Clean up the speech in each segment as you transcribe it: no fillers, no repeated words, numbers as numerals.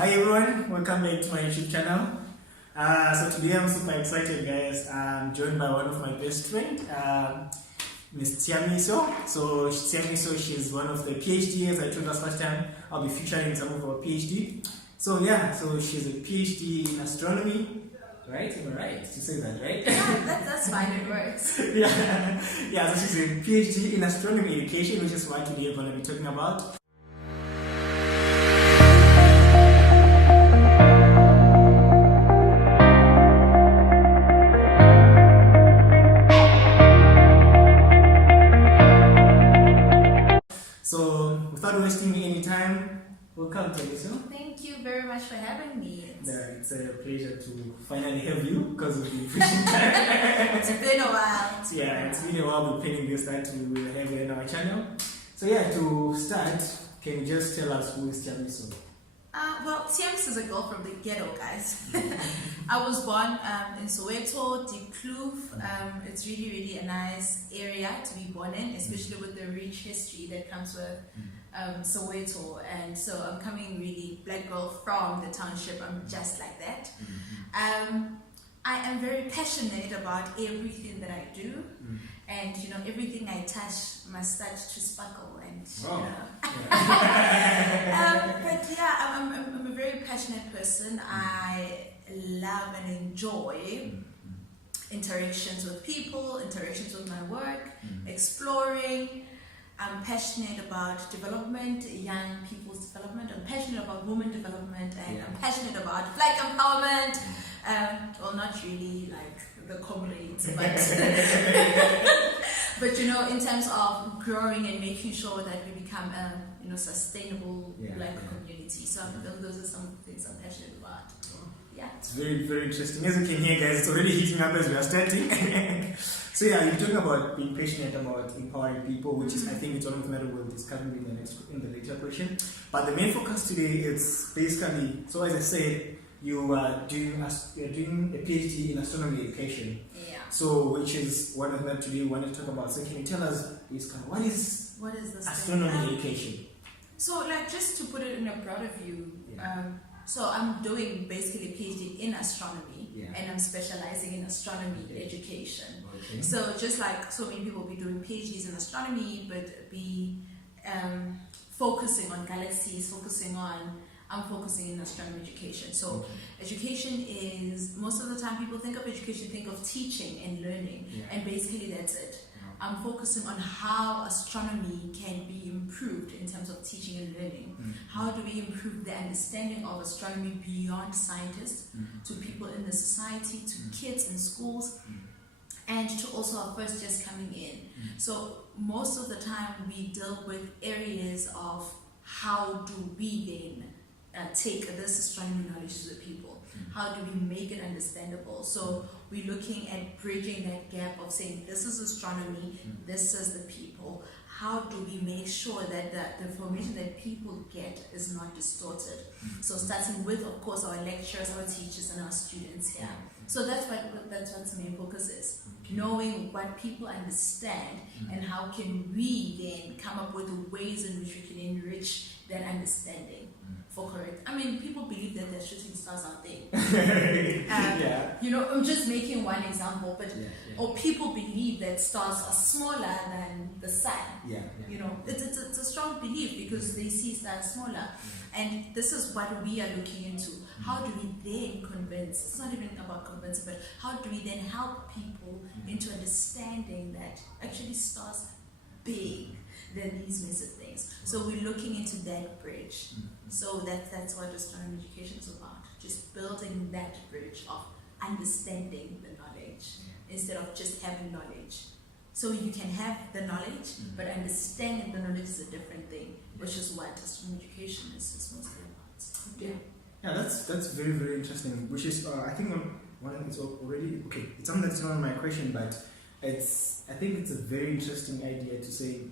Hi everyone, welcome back to my YouTube channel. So today I'm super excited, guys. I'm joined by one of my best friends, Miss Tshiamiso. So Tshiamiso, she's one of the PhD, as I told us last time. I'll be featuring some of our PhD. So yeah, so she's a PhD in astronomy. Right? Am I right to say that, right? Yeah, that's fine, it works. yeah, so she's a PhD in astronomy education, which is what today we're going to be talking about. So, without wasting any time, welcome to Tshiamiso. Thank you very much for having me. It's a pleasure to finally have you because we've been pushing time. It's been a while. Yeah, it's been a while we're planning this time to have you on our channel. So yeah, to start, can you just tell us who is Tshiamiso? Well, Tshiamiso is a girl from the ghetto, guys. I was born in Soweto, Deep Kloof. It's really a nice area to be born in, especially with the rich history that comes with Soweto. And so I'm coming really black girl from the township. I'm just like that. I am very passionate about everything that I do. And you know, everything I touch must start to sparkle, and you know. But yeah, I'm a very passionate person. I love and enjoy interactions with people, interactions with my work, exploring. I'm passionate about development, young people's development. I'm passionate about women development, and I'm passionate about black empowerment. Well, not really like the comrades, but you know, in terms of growing and making sure that we become a sustainable black community. So those are some things I'm passionate about. Yeah, it's very interesting. As you can hear, guys, it's already heating up as we are starting. So yeah, you're talking about being passionate about empowering people, which is I think it's one of the matter we'll discuss in the later question. But the main focus today is basically, so as I said, you are doing a PhD in astronomy education. Yeah. So, which is one of them today we want to talk about. So, can you tell us basically what is the astronomy education? So, like, just to put it in a broader view, so I'm doing basically a PhD in astronomy, and I'm specializing in astronomy education. Okay. So, just like so many people be doing PhDs in astronomy, but be focusing on galaxies, I'm focusing in astronomy education. So education is, most of the time people think of education, think of teaching and learning, and basically that's it. I'm focusing on how astronomy can be improved in terms of teaching and learning. How do we improve the understanding of astronomy beyond scientists, to people in the society, to kids in schools, and to also our first years coming in. So most of the time we deal with areas of how do we then take this astronomy knowledge to the people. How do we make it understandable? So we're looking at bridging that gap of saying this is astronomy, this is the people. How do we make sure that the information that people get is not distorted? So starting with, of course, our lecturers, our teachers, and our students here. So that's what the main focus is. Knowing what people understand and how can we then come up with ways in which we can enrich that understanding for correct. I mean, people believe that they're shooting stars out there. You know, I'm just making one example, but or people believe that stars are smaller than the sun. You know, it's a strong belief because they see stars smaller. And this is what we are looking into. How do we then convince, it's not even about convincing, but how do we then help people into understanding that actually stars are big than these massive things. So we're looking into that bridge. So that's what astronomy education is about. Just building that bridge of understanding the knowledge instead of just having knowledge. So you can have the knowledge, but understanding the knowledge is a different thing, which is what astronomy education is mostly about. Yeah, that's very interesting. Which is I think one is already okay. It's something that's not my question, but I think it's a very interesting idea to say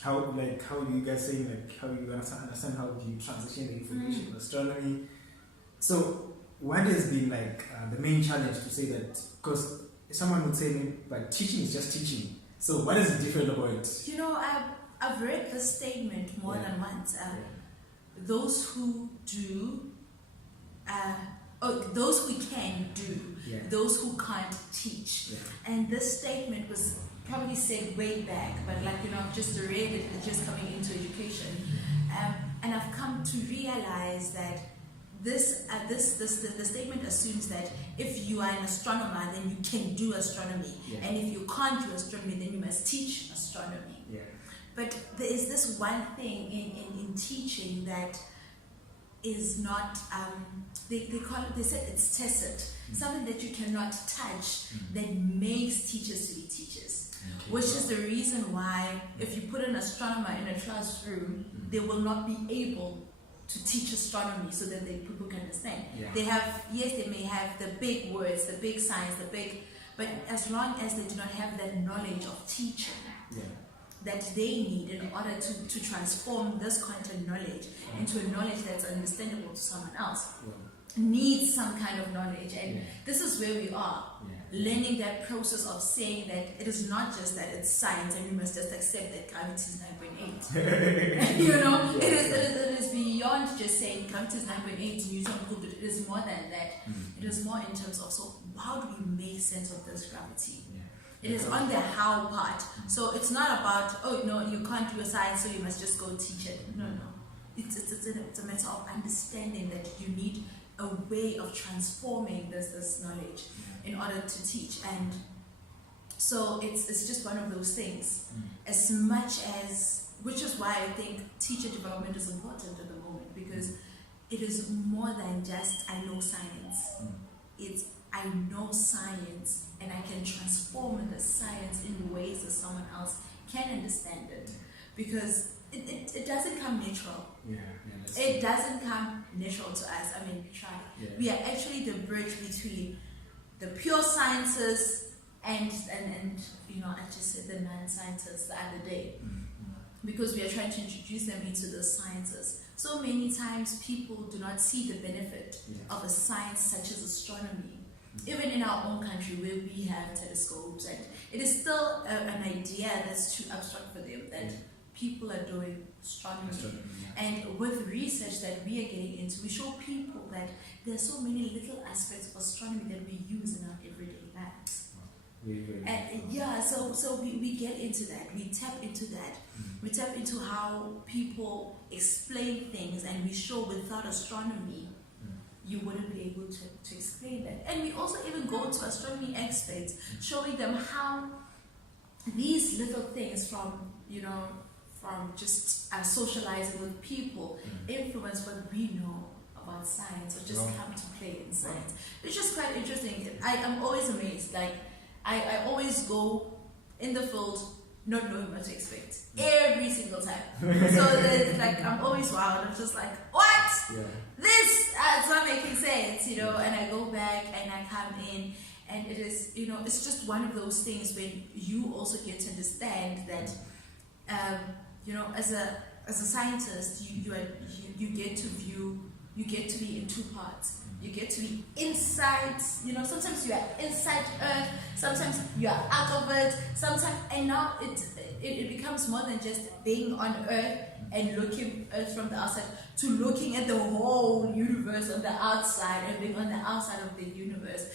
how you guys saying how you understand how you transition the information in astronomy. So what has been the main challenge to say that, because someone would say, but teaching is just teaching. So what is different about it? You know, I've read this statement more than once. Those who do those who can do, those who can't teach. And this statement was probably said way back, but just read it, just coming into education. And I've come to realize that the statement assumes that if you are an astronomer, then you can do astronomy. And if you can't do astronomy, then you must teach astronomy. But there is this one thing in teaching that is not, they said it's tacit, something that you cannot touch that makes teachers to be teachers. Which is the reason why if you put an astronomer in a classroom, they will not be able to teach astronomy so that people can understand. They may have the big words, the big science, but as long as they do not have that knowledge of teaching that they need in order to transform this content knowledge into a knowledge that's understandable to someone else, needs some kind of knowledge. And this is where we are. Learning that process of saying that it is not just that it's science and we must just accept that gravity is 9.8. It is beyond just saying gravity is 9.8, Newton proved it. It is more than that. It is more in terms of, so how do we make sense of this gravity? It is on the how part. So it's not about, oh no, you can't do a science, so you must just go teach it. No. It's a matter of understanding that you need a way of transforming this knowledge in order to teach. And so it's just one of those things. As much as, which is why I think teacher development is important at the moment, because it is more than just I know science. It's I know science and I can transform the science in ways that someone else can understand it, because it doesn't come natural. It doesn't come natural to us. I mean, we try. We are actually the bridge between the pure sciences and I just said the non-scientists the other day, because we are trying to introduce them into the sciences. So many times people do not see the benefit of a science such as astronomy. Even in our own country where we have telescopes, and it is still an idea that's too abstract for them, that people are doing astronomy. And with research that we are getting into, we show people that there are so many little aspects of astronomy that we use in our everyday lives. So we get into that, we tap into that. We tap into how people explain things, and we show without astronomy you wouldn't be able to explain that. And we also even go to astronomy experts, showing them how these little things from just socializing with people influence what we know about science, or just come to play in science. It's just quite interesting. I am always amazed. Like I always go in the field not knowing what to expect every single time. So that, I'm always wild. I'm just like, what? This is not making sense, and I go back and I come in, and it is, it's just one of those things when you also get to understand that, as a scientist, you get to be in two parts. You get to be inside, sometimes you are inside Earth, sometimes you are out of it, and now it becomes more than just being on Earth and looking Earth from the outside, to looking at the whole universe on the outside, and being on the outside of the universe,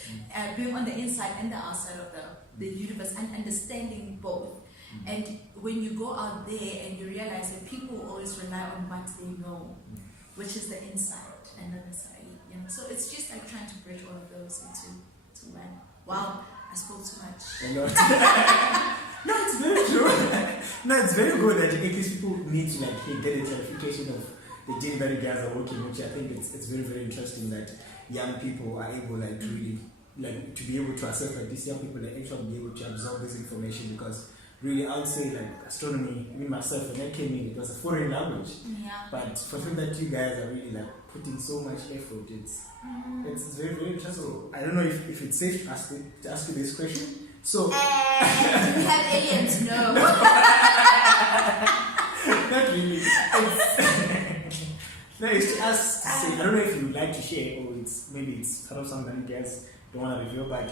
being on the inside and the outside of the universe, and understanding both. And when you go out there and you realize that people always rely on what they know, which is the inside and not necessarily. So it's just like trying to bridge all of those into one. Wow, I spoke too much. No, it's very true. No, it's very good that in case people need to get a clarification of the day that you guys are working, which I think it's very, very interesting that young people are able to really to be able to accept that these young people are actually be able to absorb this information, because really I would say astronomy, me myself, when I came in, it was a foreign language. But for the fact that you guys are really putting so much effort, it's very, very interesting. I don't know if it's safe to ask you this question. So do we have aliens? No. Not really. No, it's to ask. I don't know if you would like to share, or it's kind of something you guys don't want to reveal. But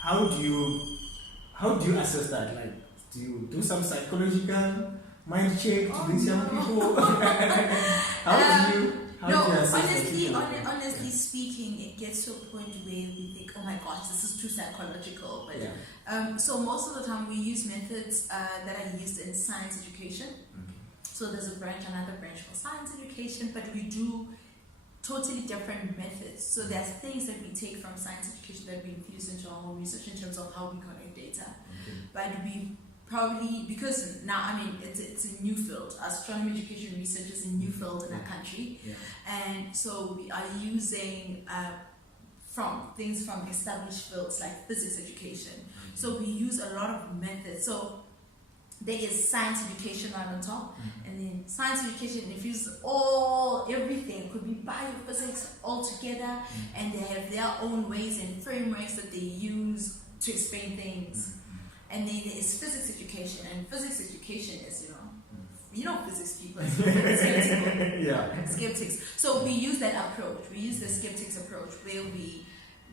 how do you assess that? Do you do some psychological mind check to these young people? honestly speaking, it gets to a point where we think, oh my gosh, this is too psychological. But so most of the time we use methods that are used in science education. So there's another branch for science education, but we do totally different methods. So there's things that we take from science education that we infuse into our own research in terms of how we collect data. But we probably, because now, I mean, it's a new field. Astronomy education research is a new field in our country. And so we are using things from established fields like physics education. So we use a lot of methods. So there is science education right on top, and then science education infuses everything. It could be biophysics all together, and they have their own ways and frameworks that they use to explain things. And then there is physics education, and physics education is, physics people, skeptics. So we use that approach. We use the skeptics approach, where we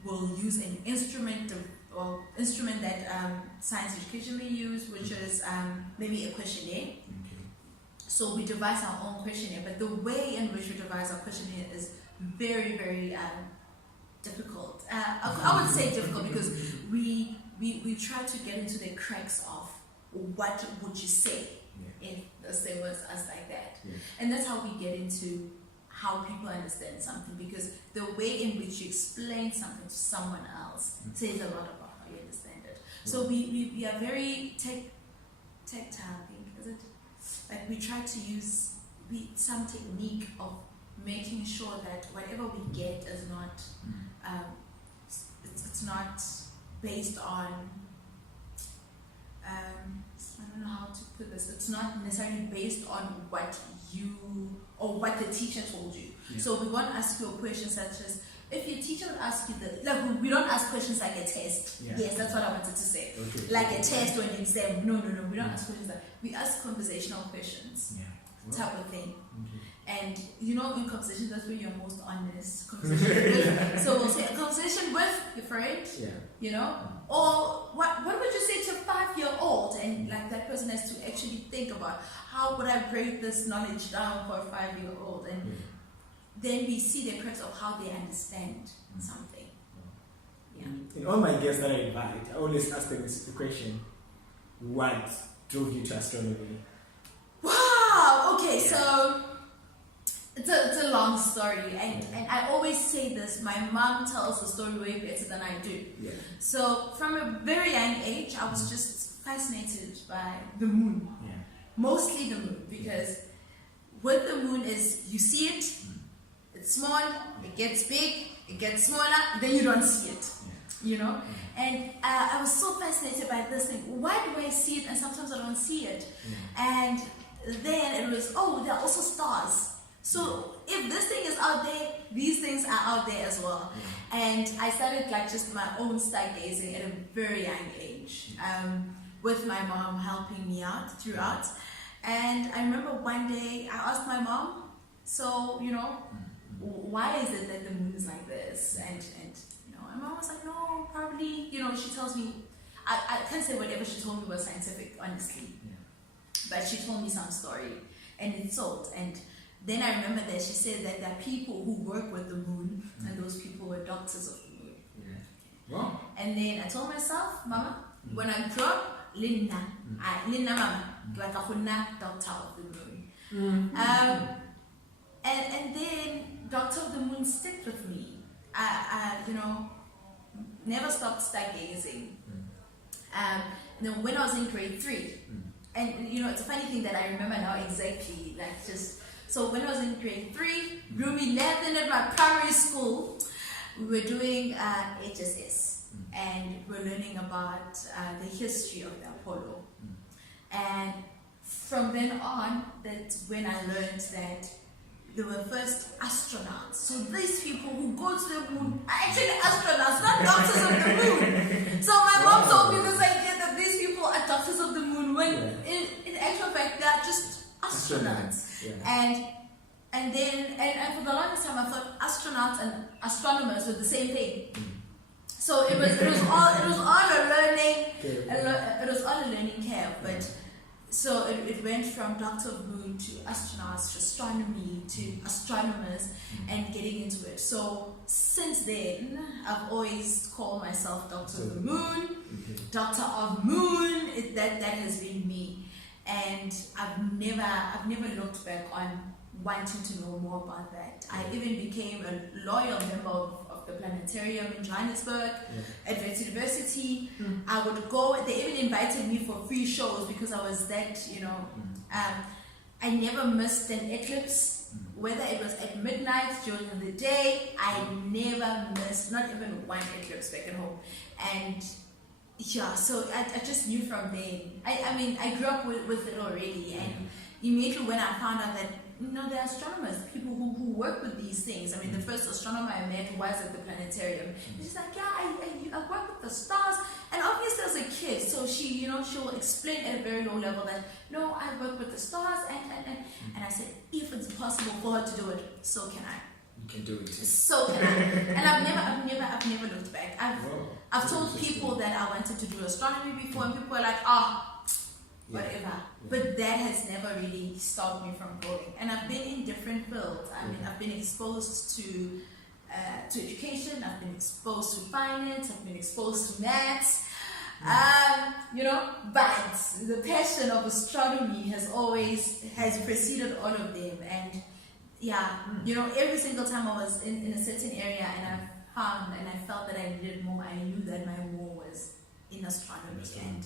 will use an instrument that science education may use, which is maybe a questionnaire. So we devise our own questionnaire, but the way in which we devise our questionnaire is very, very difficult. I would say difficult because we try to get into the cracks of what would you say if there was us like that. And that's how we get into how people understand something, because the way in which you explain something to someone else says a lot about how you understand it. So we are very tactile, I think, is it? Like we try to use some technique of making sure that whatever we get is not, it's not based on, I don't know how to put this, it's not necessarily based on what you, or what the teacher told you. So we won't ask you a question such as, if your teacher would ask you we don't ask questions like a test. Yes, that's what I wanted to say. Like a test or an exam. No, we don't ask questions like, we ask conversational questions. Type of thing. And in conversation, that's where you're most honest. So we'll say a conversation with your friend, or what would you say to a 5-year-old? And like that person has to actually think about, how would I break this knowledge down for a 5-year-old? And then we see the cracks of how they understand something. In all my guests that I invite, I always ask them this question: what drove you to astronomy? Wow! Okay, so it's a long story, and I always say this, my mom tells the story way better than I do. So from a very young age, I was just fascinated by the moon. Mostly the moon, because with the moon is, you see it, it's small, it gets big, it gets smaller, then you don't see it. And I was so fascinated by this thing. Why do I see it and sometimes I don't see it? And then it was, there are also stars. So if this thing is out there, these things are out there as well. And I started just my own stargazing at a very young age, with my mom helping me out throughout. And I remember one day I asked my mom, so why is it that the moon is like this? And my mom was like, no, probably, she tells me, I can't say whatever she told me was scientific, honestly. But she told me some story, and it sold. And then I remember that she said that there are people who work with the moon, and those people were doctors of the moon. Wow. And then I told myself, Mama, when I grow up, Linna Mama, like a doctor of the moon. And then Doctor of the Moon stick with me. I never stopped stargazing. Then when I was in grade 3, and it's a funny thing that I remember now exactly, so when I was in grade 3, room 11 at my primary school, we were doing HSS, and we were learning about the history of the Apollo. And from then on, that's when I learned that they were first astronauts. So these people who go to the moon are actually astronauts, not doctors of the moon. So my mom told me this idea that these people are doctors of the moon, when in actual fact they are just astronauts. And then for the longest time I thought astronauts and astronomers were the same thing. So it was all a learning curve. But so it went from Doctor of Moon to astronauts to astronomy to astronomers and getting into it. So since then, I've always called myself Doctor of the Moon, Doctor of Moon. That has been me, and I've never looked back on wanting to know more about that. I even became a loyal member of the planetarium in Johannesburg at Wits University. I would go, they even invited me for free shows because I was that, I never missed an eclipse, whether it was at midnight, during the day. I never missed, not even one eclipse back at home. And yeah, so I just knew from then. I grew up with it already, and immediately when I found out that there are astronomers, people who work with these things. I mean, the first astronomer I met was at the planetarium. She's like, I work with the stars. And obviously as a kid, so she'll explain at a very low level that, no, I work with the stars. And I said, if it's possible for her to do it, so can I. You can do it too. So can I. And I've never looked back. I've told people that I wanted to do astronomy before, and people were like, whatever. But that has never really stopped me from going. And I've been in different fields. I've been exposed to education, I've been exposed to finance, I've been exposed to maths, but the passion of astronomy has preceded all of them. And every single time I was in a certain area and I found and I felt that I needed more, I knew that my more was in astronomy. And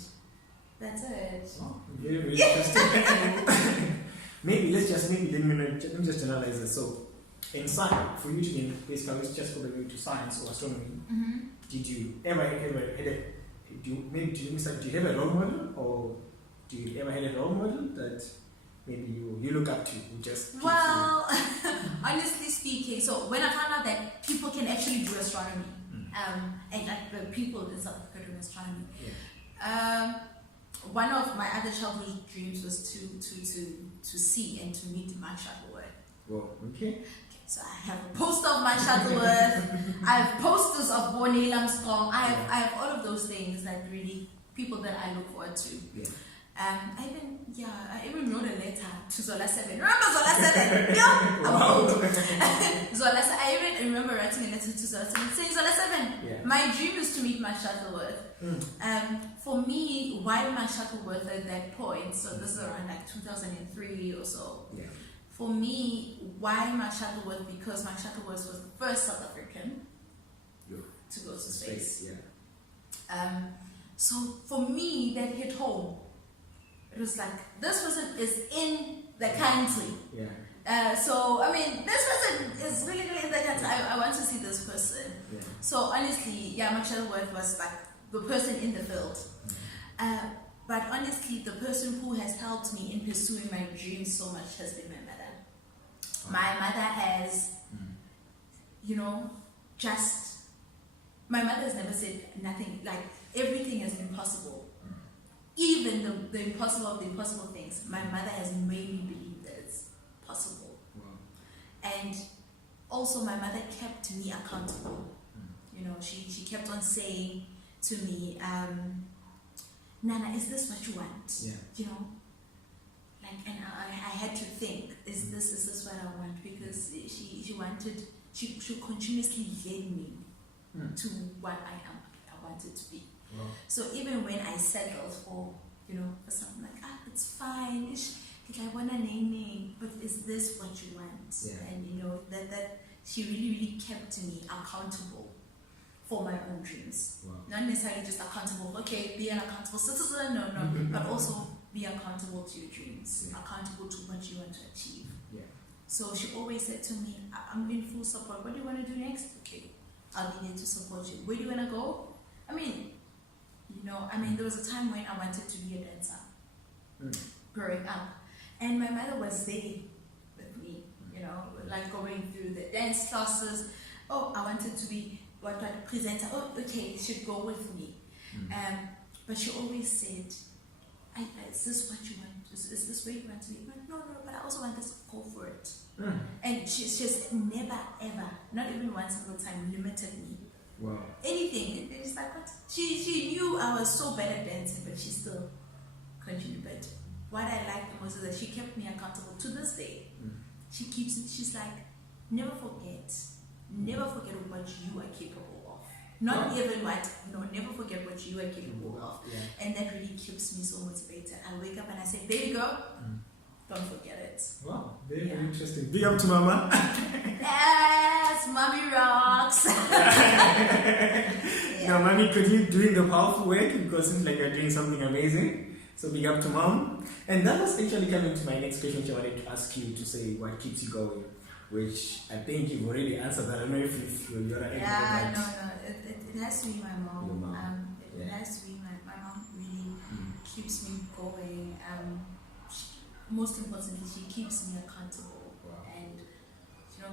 that's it. Oh, very, very interesting. let me just generalize it. So, in science, for you to be basically just go the way to science or astronomy, did you ever do you have a role model, or do you ever had a role model that maybe you look up to? Honestly speaking, so when I found out that people can actually do astronomy, and like the people in South Africa doing astronomy, one of my other childhood dreams was to see and to meet Mark Shuttleworth. Well, okay. So I have a poster of Mark Shuttleworth. I have posters of Bonnie Armstrong. I have all of those things that really people that I look forward to. Yeah. I even wrote a letter to Zola 7. Remember Zola 7? Yeah, I'm old. Zola 7. I even remember writing a letter to Zola 7 saying, Zola 7, my dream is to meet Mark Shuttleworth. For me, why Mark Shuttleworth at that point, so this is around like 2003 or so. Yeah. For me, why Mark Shuttleworth? Because Mark Shuttleworth was the first South African to go to space. So for me, that hit home. It was like, this person is in the country. This person is really, really in the country. I want to see this person. So honestly, Mark Shuttleworth was like the person in the field. But honestly, the person who has helped me in pursuing my dreams so much has been my mother. My mother has, my mother has never said nothing, like everything has been possible. Even the impossible of the impossible things, my mother has made me believe that it's possible. And also my mother kept me accountable. She kept on saying to me, Nana, is this what you want? And I had to think, is this what I want? Because she continuously led me to what I wanted to be. So even when I settled for something like, it's fine, I want a name, but is this what you want? And that she really, really kept me accountable for my own dreams. Not necessarily just accountable, be an accountable citizen, no, but also be accountable to your dreams, accountable to what you want to achieve. So she always said to me, I'm in full support. What do you want to do next? Okay, I'll be there to support you. Where do you want to go? There was a time when I wanted to be a dancer growing up, and my mother was there with me, like going through the dance classes. I wanted to be a presenter. Okay, she'd go with me. But she always said, is this what you want? Is this where you want to be? But no, but I also want to go for it. And she's just never, ever, not even one single time, limited me. Anything. It's like, what? She knew I was so bad at dancing, but she still continued. But what I like the most is that she kept me accountable to this day. She's like, never forget what you are capable of. Not even what, never forget what you are capable of. Yeah. And that really keeps me so motivated. I wake up and I say, baby girl, don't forget it. Wow, very interesting. Big up to Mama. Yes, Mommy rocks. Now, Mommy, continue doing the powerful work because it seems like you're doing something amazing. So big up to Mom. And that was actually coming to my next question, which I wanted to ask you to say what keeps you going, which I think you've already answered. I don't know if you're right. Yeah, no. It has to be my mom. Your mom. It has to be my mom. Really keeps me going. Most importantly, she keeps me accountable. Wow. And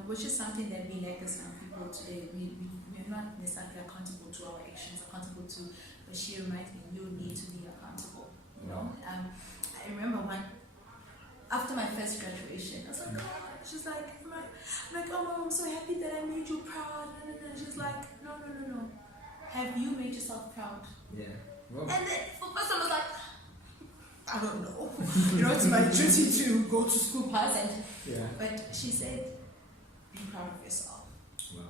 which is something that we lack as young people today. We're not necessarily accountable to our actions, accountable to, but she reminds me, you need to be accountable. I remember after my first graduation, I was like, oh, she's like, I'm like, oh Mom, I'm so happy that I made you proud. And she's like, no. Have you made yourself proud? Yeah. Whoa. And then for first I was like, I don't know. It's my duty to go to school pass but she said, be proud of yourself. Wow.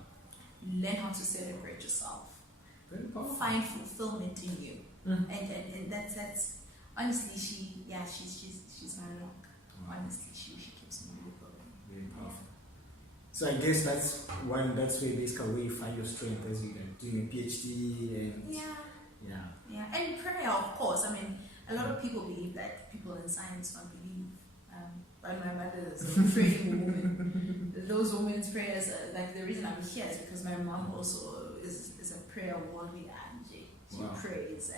Learn how to celebrate yourself. Very powerful. Find fulfillment in you. And that's honestly she's my rock. Wow. Honestly, she keeps me really going. Very powerful. So I guess that's where basically where you find your strength as you're doing a PhD and yeah. And prayer, of course. I mean, a lot of people believe that people in science don't believe. But my mother is a praying woman. Those women's prayers, like the reason I'm here is because my mom also is a prayer warrior. She prays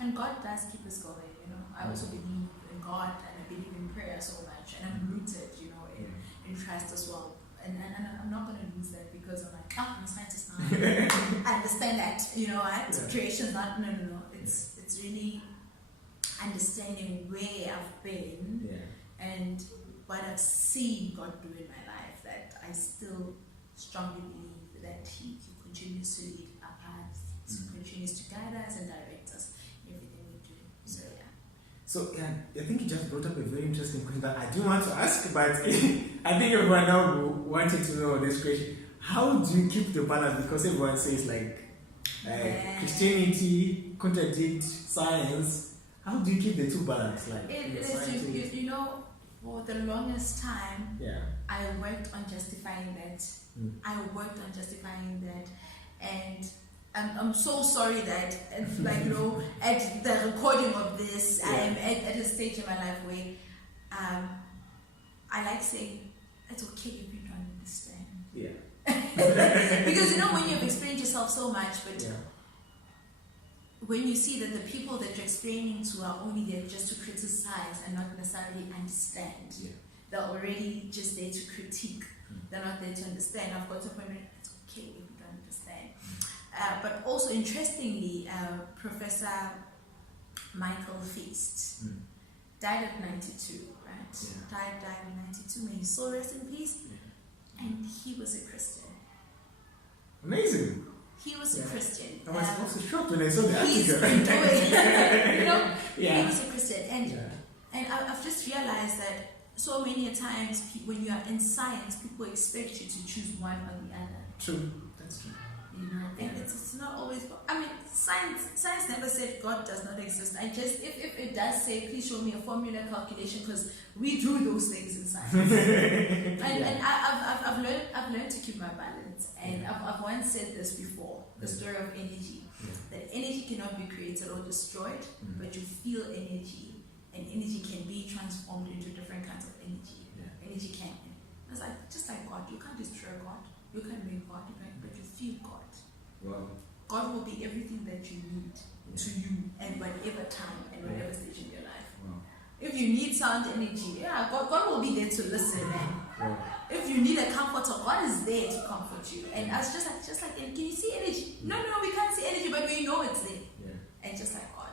and God does keep us going. I also believe in God and I believe in prayer so much, and I'm rooted, in trust as well. And I'm not going to lose that because I'm like, I'm a scientist now. I understand that, creation, not no. It's really understanding where I've been and what I've seen God do in my life, that I still strongly believe that He continues to lead our paths, He continues to guide us and direct us in everything we do. So I think you just brought up a very interesting question that I do want to ask, but I think everyone now wanted to know this question. How do you keep the balance? Because everyone says Christianity contradicts science. How do you keep the two balanced? For the longest time, I worked on justifying that. And I'm so sorry that, at the recording of this, I am at a stage in my life where I like saying, it's okay if you don't understand. Yeah. Because when you've explained yourself so much, but when you see that the people that you're explaining to are only there just to criticize and not necessarily understand, they're already just there to critique, they're not there to understand. I've got to a point where it's okay if you don't understand. But also interestingly, Professor Michael Feast died at 92, right? Died at 92. May his soul rest in peace. And he was a Christian. Amazing. He was a Christian. I was also shocked when I saw the article. He's been doing, he was a Christian. And I've just realized that so many times when you are in science, people expect you to choose one or the other. True. That's true. And it's not always. I mean, science never said God does not exist. If it does say, please show me a formula calculation, because we do those things in science. and I've learned to keep my balance. And I've once said this before, the story of energy, that energy cannot be created or destroyed, but you feel energy, and energy can be transformed into different kinds of energy. Energy can. It's like just like God, you can't destroy God, you can't make God, but you feel God. Wow. God will be everything that you need to you at whatever time and whatever stage in your life. Wow. If you need sound energy, God will be there to listen. And if you need a comforter, God is there to comfort you. And I was just like, can you see energy? No, we can't see energy, but we know it's there. And just like God.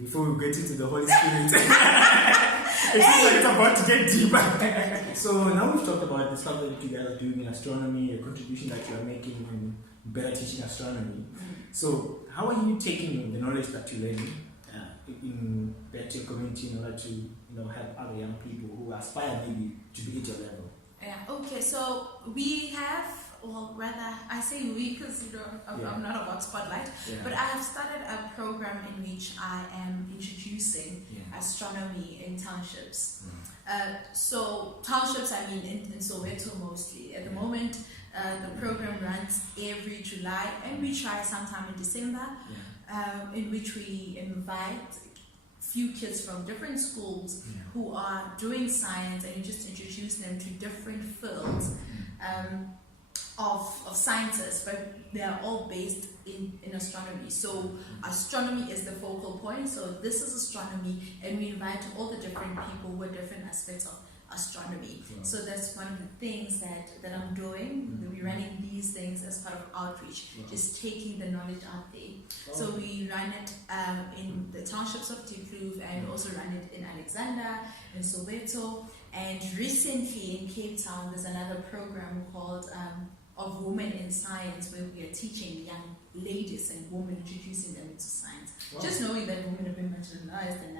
Before we get into the Holy Spirit, it seems like it's about to get deeper. So now we've talked about the stuff that you guys are doing in astronomy, a contribution that you are making in better teaching astronomy. So how are you taking the knowledge that you're learning in back to your community in order to help other young people who aspire maybe to be at your level? Yeah. Okay. So we have, well, rather I say we because I'm not about spotlight, but I have started a program in which I am introducing astronomy in townships. So townships, I mean in Soweto mostly. At the moment, the program runs every July, and we try sometime in December, in which we invite few kids from different schools who are doing science, and you just introduce them to different fields of sciences, but they are all based in astronomy. So astronomy is the focal point. So this is astronomy, and we invite all the different people with different aspects of astronomy. So that's one of the things that I'm doing. We're running these things as part of outreach, just taking the knowledge out there. So we run it in the townships of Tiklouf, and also run it in Alexander, in Soweto, and recently in Cape Town there's another program called of Women in Science, where we are teaching young ladies and women, introducing them into science. Just knowing that women have been marginalized and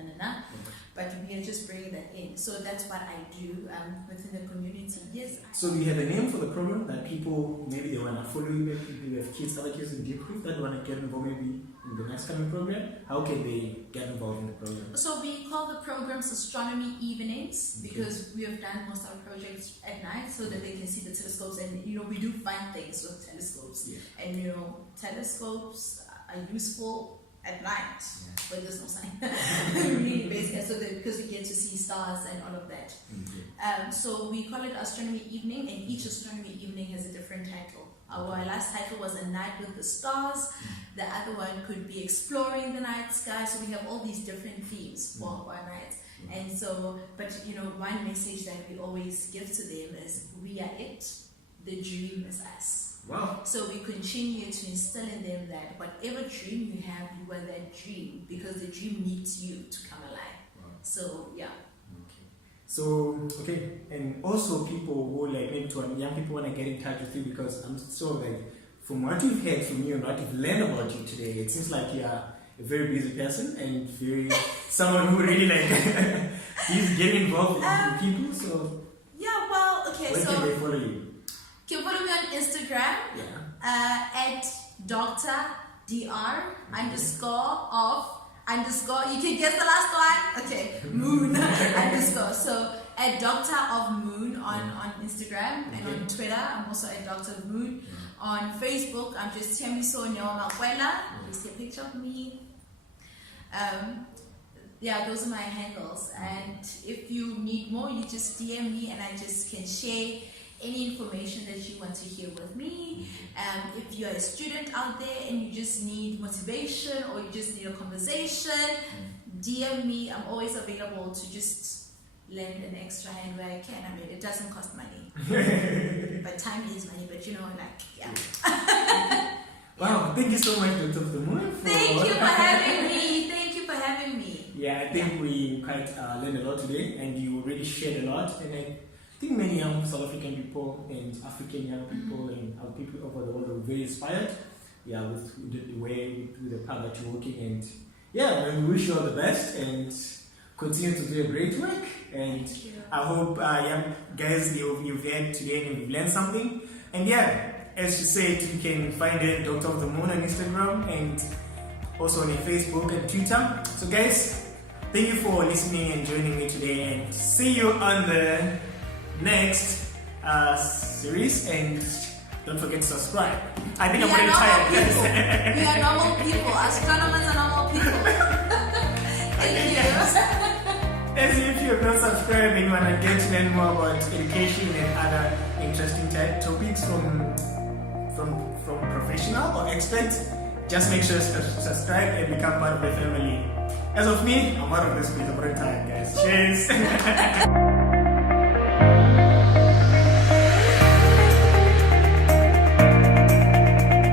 but we are just bringing that in. So that's what I do within the community. Yes. So do you have a name for the program that people, maybe they want to follow you, maybe you have kids, other kids in deep group that want to get involved maybe in the next coming program? How can they get involved in the program? So we call the programs Astronomy Evenings, because we have done most of our projects at night so that they can see the telescopes, and we do fun things with telescopes. And telescopes are useful at night, but there's no sun. Really basically, so that because we get to see stars and all of that. So we call it Astronomy Evening, and each Astronomy Evening has a different title. Our last title was A Night with the Stars. The other one could be Exploring the Night Sky. So we have all these different themes for our nights. And so, but one message that we always give to them is, we are it, the dream is us. Wow. So we continue to instill in them that whatever dream you have, you are that dream, because the dream needs you to come alive. So So, and also people who maybe young people want to get in touch with you, because I'm sure from what you've heard from you and what you've learned about you today, it seems like you are a very busy person and someone who really he's getting involved with people. So where can they follow you? You can follow me on Instagram at Dr. you can guess the last one? Moon _ So at Doctor of Moon on Instagram, and on Twitter I'm also at Doctor of Moon. On Facebook I'm just Tshiamiso Makwela. You see a picture of me. Those are my handles, and if you need more, you just DM me and I just can share any information that you want to hear with me. If you're a student out there and you just need motivation, or you just need a conversation, DM me. I'm always available to just lend an extra hand where I can. I mean, it doesn't cost money, but time is money. But Wow, thank you so much, Dr. of the Moon. Thank you for having me. I think we quite learned a lot today, and you really shared a lot. And I think many young South African people and African young people and other people over the world are very inspired. With the path that you're working, and we wish you all the best and continue to do a great work. And I hope young guys you've heard today and you've learned something. And as you said, you can find it Dr. of the Moon on Instagram and also on Facebook and Twitter. So guys, thank you for listening and joining me today, and see you on the next series, and don't forget to subscribe. I think I'm already tired. We are normal people. Astronomers are normal people. Thank you. As if you have not subscribed and you want to get to learn more about education and other interesting topics from professional or experts, just make sure to subscribe and become part of the family. As of me, I'm out of this place. I'm very tired, guys. Cheers.